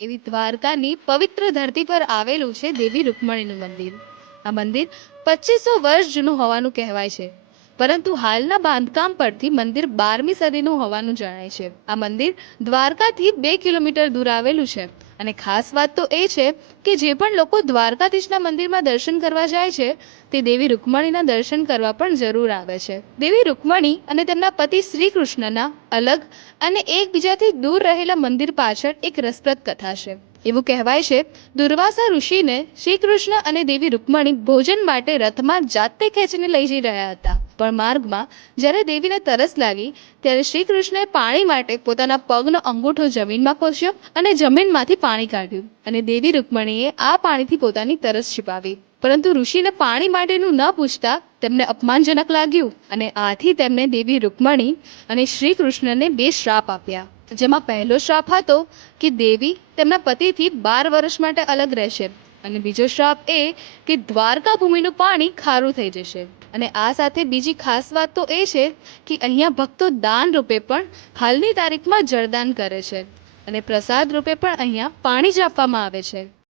એવી દ્વારકાની પવિત્ર ધરતી પર આવેલું છે દેવી રૂકમણીનું મંદિર. આ મંદિર પચીસો વર્ષ જૂનું હોવાનું કહેવાય છે. પરંતુ હાલના બાંધકામ પરથી મંદિર બારમી સદીનું હોવાનું જણાય છે. આ મંદિર દ્વારકાથી બે કિલોમીટર દૂર આવેલું છે. અને ખાસ વાત તો એ છે કે જે પણ લોકો દ્વારકાધીશના મંદિરમાં દર્શન કરવા જાય છે, તે દેવી રૂકમણીના દર્શન કરવા પણ જરૂર આવે છે. દેવી રૂકમણી અને તેમના પતિ શ્રી કૃષ્ણના અલગ અને એકબીજાથી દૂર રહેલા મંદિર પાછળ એક રસપ્રદ કથા છે. એવું કહેવાય છે, દુર્વાસા ઋષિને શ્રી કૃષ્ણ અને દેવી રૂકમણી ભોજન માટે રથમાં જાતે ખેંચીને લઈ જઈ રહ્યા હતા. પણ માર્ગમાં જ્યારે દેવીને તરસ લાગી, ત્યારે શ્રી કૃષ્ણએ પાણી માટે પોતાના પગનો અંગૂઠો જમીનમાં ખોસ્યો અને જમીનમાંથી પાણી કાઢ્યું. અને દેવી રૂકમણીએ આ પાણીથી પોતાની તરસ છિપાવી. પરંતુ ઋષિને પાણી માટેનું ન પૂછતા તેમને અપમાનજનક લાગ્યું અને આથી તેમણે દેવી રૂકમણી અને શ્રી કૃષ્ણને બે શ્રાપ આપ્યા. જેમાં પહેલો શ્રાપ હતો કે દેવી તેમના પતિથી બાર વર્ષ માટે અલગ રહેશે અને બીજો શ્રાપ એ કે દ્વારકા ભૂમિનું પાણી ખારું થઈ જશે. અને આ સાથે બીજી ખાસ વાત તો એ છે કે અહીંયા ભક્તો દાન રૂપે પણ હાલની તારીખમાં જળદાન કરે છે અને પ્રસાદ રૂપે પણ અહીંયા પાણી જ આપવામાં આવે છે.